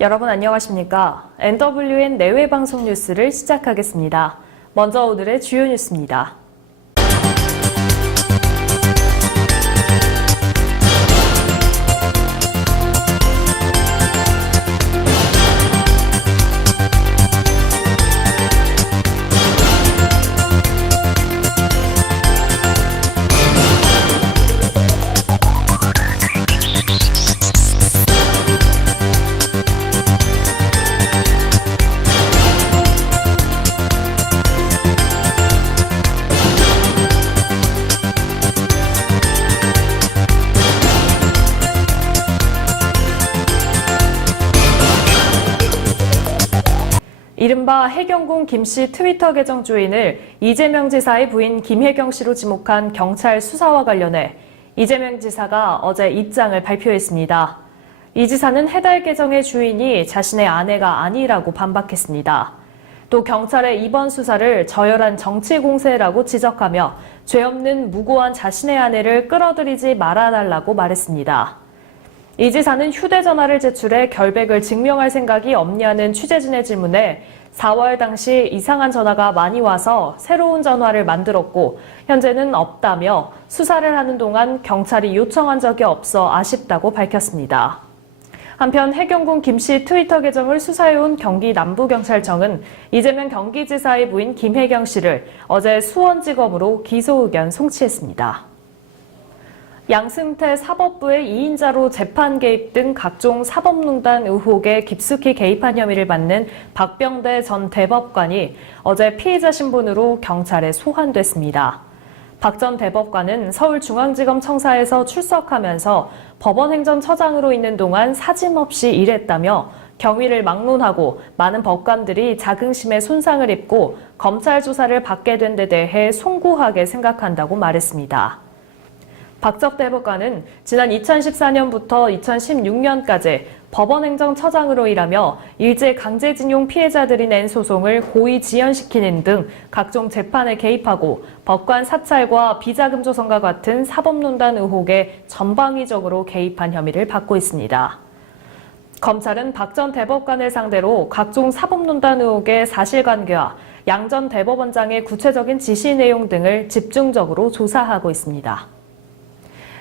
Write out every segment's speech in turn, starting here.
여러분 안녕하십니까? NWN 내외 방송 뉴스를 시작하겠습니다. 먼저 오늘의 주요 뉴스입니다. 이른바 해경군 김씨 트위터 계정 주인을 이재명 지사의 부인 김혜경 씨로 지목한 경찰 수사와 관련해 이재명 지사가 어제 입장을 발표했습니다. 이 지사는 해달 계정의 주인이 자신의 아내가 아니라고 반박했습니다. 또 경찰의 이번 수사를 저열한 정치 공세라고 지적하며 죄 없는 무고한 자신의 아내를 끌어들이지 말아달라고 말했습니다. 이 지사는 휴대전화를 제출해 결백을 증명할 생각이 없냐는 취재진의 질문에 4월 당시 이상한 전화가 많이 와서 새로운 전화를 만들었고 현재는 없다며 수사를 하는 동안 경찰이 요청한 적이 없어 아쉽다고 밝혔습니다. 한편 해경군 김씨 트위터 계정을 수사해온 경기 남부경찰청은 이재명 경기지사의 부인 김혜경 씨를 어제 수원지검으로 기소 의견 송치했습니다. 양승태 사법부의 2인자로 재판 개입 등 각종 사법농단 의혹에 깊숙이 개입한 혐의를 받는 박병대 전 대법관이 어제 피의자 신분으로 경찰에 소환됐습니다. 박 전 대법관은 서울중앙지검 청사에서 출석하면서 법원행정처장으로 있는 동안 사짐없이 일했다며 경위를 막론하고 많은 법관들이 자긍심에 손상을 입고 검찰 조사를 받게 된 데 대해 송구하게 생각한다고 말했습니다. 박 전 대법관은 지난 2014년부터 2016년까지 법원행정처장으로 일하며 일제 강제징용 피해자들이 낸 소송을 고의 지연시키는 등 각종 재판에 개입하고 법관 사찰과 비자금 조성과 같은 사법농단 의혹에 전방위적으로 개입한 혐의를 받고 있습니다. 검찰은 박 전 대법관을 상대로 각종 사법농단 의혹의 사실관계와 양 전 대법원장의 구체적인 지시 내용 등을 집중적으로 조사하고 있습니다.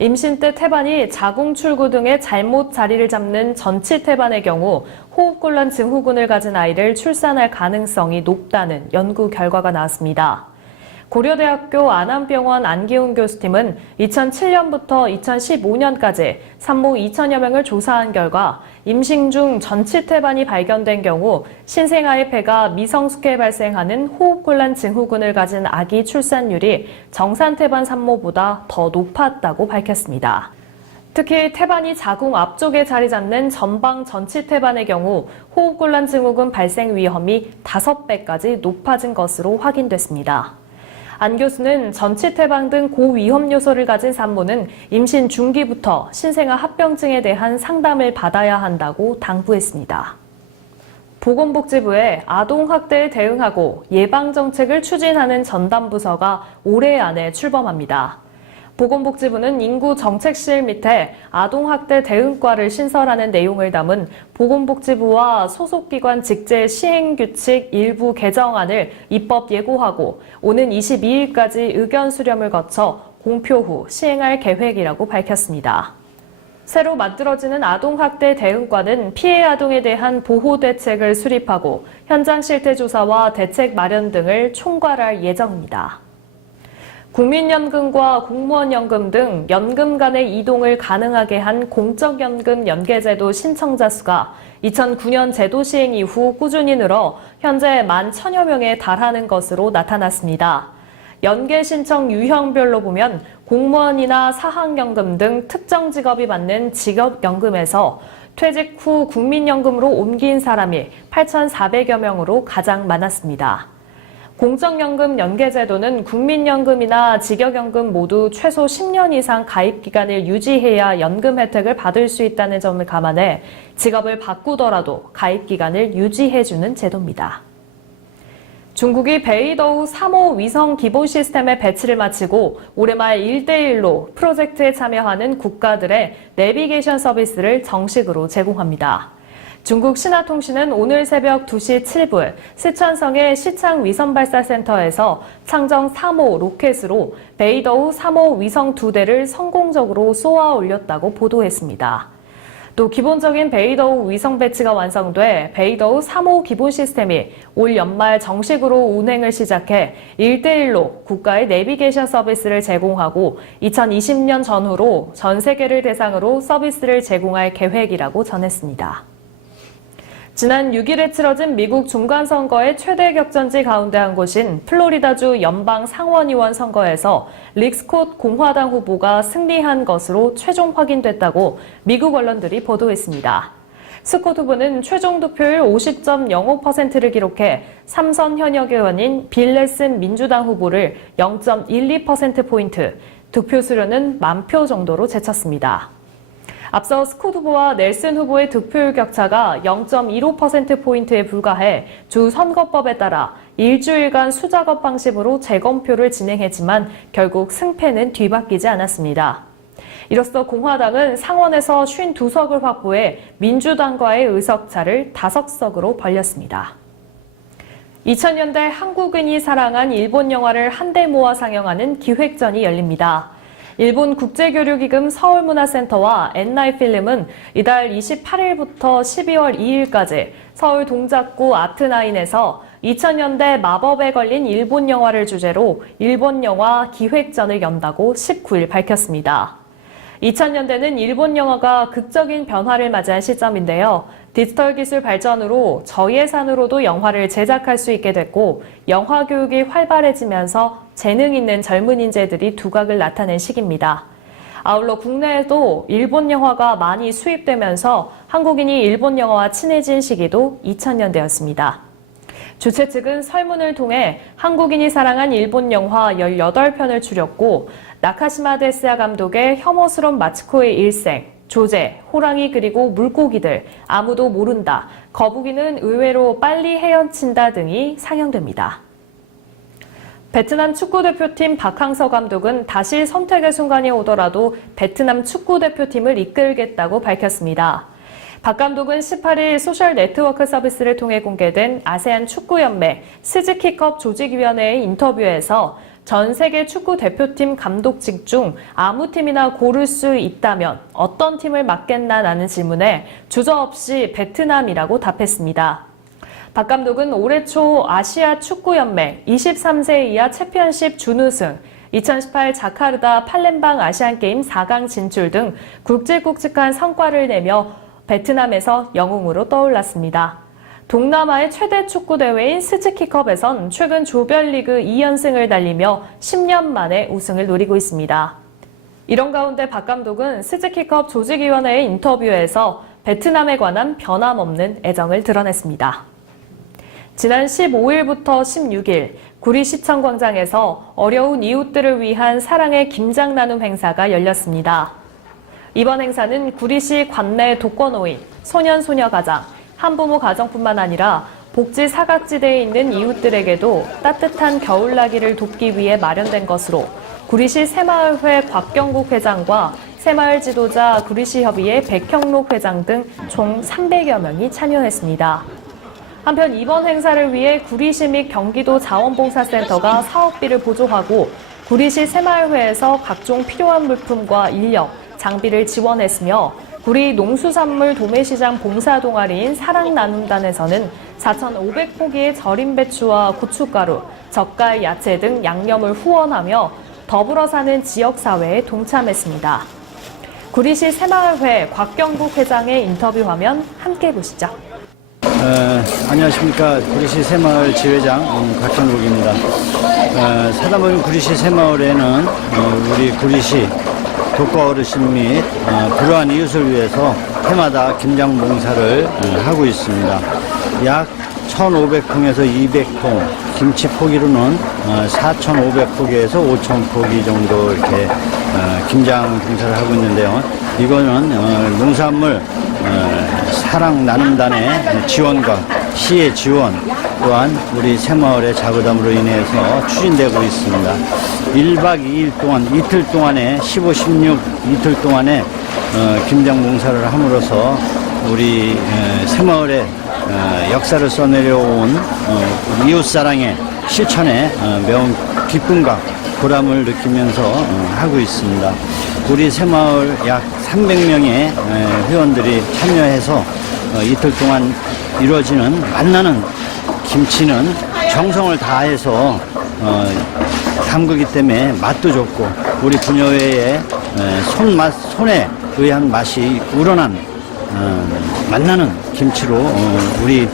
임신 때 태반이 자궁 출구 등의 잘못 자리를 잡는 전치 태반의 경우 호흡곤란 증후군을 가진 아이를 출산할 가능성이 높다는 연구 결과가 나왔습니다. 고려대학교 안암병원 안기훈 교수팀은 2007년부터 2015년까지 산모 2천여 명을 조사한 결과 임신 중 전치 태반이 발견된 경우 신생아의 폐가 미성숙해 발생하는 호흡곤란 증후군을 가진 아기 출산율이 정산 태반 산모보다 더 높았다고 밝혔습니다. 특히 태반이 자궁 앞쪽에 자리 잡는 전방 전치 태반의 경우 호흡곤란 증후군 발생 위험이 5배까지 높아진 것으로 확인됐습니다. 안 교수는 전치 태반 등 고위험 요소를 가진 산모는 임신 중기부터 신생아 합병증에 대한 상담을 받아야 한다고 당부했습니다. 보건복지부의 아동학대에 대응하고 예방정책을 추진하는 전담부서가 올해 안에 출범합니다. 보건복지부는 인구정책실 밑에 아동학대 대응과를 신설하는 내용을 담은 보건복지부와 소속기관 직제 시행규칙 일부 개정안을 입법 예고하고 오는 22일까지 의견 수렴을 거쳐 공표 후 시행할 계획이라고 밝혔습니다. 새로 만들어지는 아동학대 대응과는 피해 아동에 대한 보호 대책을 수립하고 현장 실태 조사와 대책 마련 등을 총괄할 예정입니다. 국민연금과 공무원연금 등 연금 간의 이동을 가능하게 한 공적연금 연계제도 신청자 수가 2009년 제도 시행 이후 꾸준히 늘어 현재 11,000여 명에 달하는 것으로 나타났습니다. 연계 신청 유형별로 보면 공무원이나 사학연금 등 특정 직업이 받는 직업연금에서 퇴직 후 국민연금으로 옮긴 사람이 8,400여 명으로 가장 많았습니다. 공적연금 연계제도는 국민연금이나 직역연금 모두 최소 10년 이상 가입기간을 유지해야 연금 혜택을 받을 수 있다는 점을 감안해 직업을 바꾸더라도 가입기간을 유지해주는 제도입니다. 중국이 베이더우 3호 위성 기본 시스템의 배치를 마치고 올해 말 1대1로 프로젝트에 참여하는 국가들의 내비게이션 서비스를 정식으로 제공합니다. 중국 신화통신은 오늘 새벽 2시 7분 시촨성의 시창 위성발사센터에서 창정 3호 로켓으로 베이더우 3호 위성 2대를 성공적으로 쏘아 올렸다고 보도했습니다. 또 기본적인 베이더우 위성 배치가 완성돼 베이더우 3호 기본 시스템이 올 연말 정식으로 운행을 시작해 1대1로 국가의 내비게이션 서비스를 제공하고 2020년 전후로 전 세계를 대상으로 서비스를 제공할 계획이라고 전했습니다. 지난 6일에 치러진 미국 중간선거의 최대 격전지 가운데 한 곳인 플로리다주 연방 상원의원 선거에서 릭 스콧 공화당 후보가 승리한 것으로 최종 확인됐다고 미국 언론들이 보도했습니다. 스콧 후보는 최종 득표율 50.05%를 기록해 3선 현역 의원인 빌 넬슨 민주당 후보를 0.12%포인트, 득표 수료는 10,000표 정도로 제쳤습니다. 앞서 스콧 후보와 넬슨 후보의 득표율 격차가 0.15%포인트에 불과해 주 선거법에 따라 일주일간 수작업 방식으로 재검표를 진행했지만 결국 승패는 뒤바뀌지 않았습니다. 이로써 공화당은 상원에서 52석을 확보해 민주당과의 의석차를 5석으로 벌렸습니다. 2000년대 한국인이 사랑한 일본 영화를 한데 모아 상영하는 기획전이 열립니다. 일본 국제교류기금 서울문화센터와 엔나이필름은 이달 28일부터 12월 2일까지 서울 동작구 아트나인에서 2000년대 마법에 걸린 일본 영화를 주제로 일본 영화 기획전을 연다고 19일 밝혔습니다. 2000년대는 일본 영화가 극적인 변화를 맞이한 시점인데요. 디지털 기술 발전으로 저예산으로도 영화를 제작할 수 있게 됐고 영화 교육이 활발해지면서 재능 있는 젊은 인재들이 두각을 나타낸 시기입니다. 아울러 국내에도 일본 영화가 많이 수입되면서 한국인이 일본 영화와 친해진 시기도 2000년대였습니다. 주최 측은 설문을 통해 한국인이 사랑한 일본 영화 18편을 추렸고 나카시마 데스야 감독의 혐오스런 마츠코의 일생, 조제, 호랑이 그리고 물고기들, 아무도 모른다, 거북이는 의외로 빨리 헤엄친다 등이 상영됩니다. 베트남 축구대표팀 박항서 감독은 다시 선택의 순간이 오더라도 베트남 축구대표팀을 이끌겠다고 밝혔습니다. 박 감독은 18일 소셜 네트워크 서비스를 통해 공개된 아세안 축구연맹 스즈키컵 조직위원회의 인터뷰에서 전 세계 축구 대표팀 감독직 중 아무 팀이나 고를 수 있다면 어떤 팀을 맡겠나라는 질문에 주저없이 베트남이라고 답했습니다. 박 감독은 올해 초 아시아 축구연맹 23세 이하 챔피언십 준우승, 2018 자카르타 팔렘방 아시안게임 4강 진출 등 굵직굵직한 성과를 내며 베트남에서 영웅으로 떠올랐습니다. 동남아의 최대 축구대회인 스즈키컵에선 최근 조별리그 2연승을 달리며 10년 만에 우승을 노리고 있습니다. 이런 가운데 박 감독은 스즈키컵 조직위원회의 인터뷰에서 베트남에 관한 변함없는 애정을 드러냈습니다. 지난 15일부터 16일 구리시청광장에서 어려운 이웃들을 위한 사랑의 김장 나눔 행사가 열렸습니다. 이번 행사는 구리시 관내 독거노인, 소년소녀가장, 한부모 가정뿐만 아니라 복지 사각지대에 있는 이웃들에게도 따뜻한 겨울나기를 돕기 위해 마련된 것으로 구리시 새마을회 곽경국 회장과 새마을 지도자 구리시협의회 백형록 회장 등 총 300여 명이 참여했습니다. 한편 이번 행사를 위해 구리시 및 경기도 자원봉사센터가 사업비를 보조하고 구리시 새마을회에서 각종 필요한 물품과 인력, 장비를 지원했으며 구리 농수산물 도매시장 봉사 동아리인 사랑나눔단에서는 4,500포기의 절임 배추와 고춧가루, 젓갈, 야채 등 양념을 후원하며 더불어 사는 지역사회에 동참했습니다. 구리시 새마을회 곽경국 회장의 인터뷰 화면 함께 보시죠. 안녕하십니까. 구리시 새마을 지회장 곽경국입니다. 사다모임 구리시 새마을에는 우리 구리시 독거 어르신 및 불우한 이웃을 위해서 해마다 김장 봉사를 하고 있습니다. 약 1,500통에서 200통, 김치 포기로는 4,500포기에서 5,000포기 정도 이렇게 김장 봉사를 하고 있는데요. 이거는 농산물 사랑 나눔단의 지원과 시의 지원 또한 우리 새마을의 자부담으로 인해서 추진되고 있습니다. 1박 2일 동안 이틀 동안에 15, 16 이틀 동안에 김장 봉사를 함으로써 우리 새마을의 역사를 써내려온 이웃사랑의 실천에 매우 기쁨과 보람을 느끼면서 하고 있습니다. 우리 새마을 약 300명의 회원들이 참여해서 이틀 동안 이루어지는 만나는 김치는 정성을 다해서 담그기 때문에 맛도 좋고 우리 부녀회의 손에 의한 맛이 우러난 만나는 김치로 우리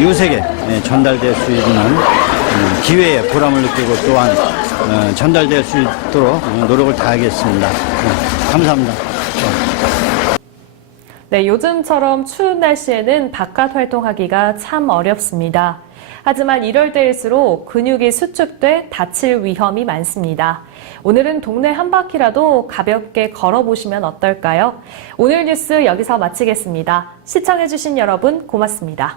이웃에게 전달될 수 있는 기회에 보람을 느끼고 또한 전달될 수 있도록 노력을 다하겠습니다. 감사합니다. 네, 요즘처럼 추운 날씨에는 바깥 활동하기가 참 어렵습니다. 하지만 이럴 때일수록 근육이 수축돼 다칠 위험이 많습니다. 오늘은 동네 한 바퀴라도 가볍게 걸어보시면 어떨까요? 오늘 뉴스 여기서 마치겠습니다. 시청해주신 여러분 고맙습니다.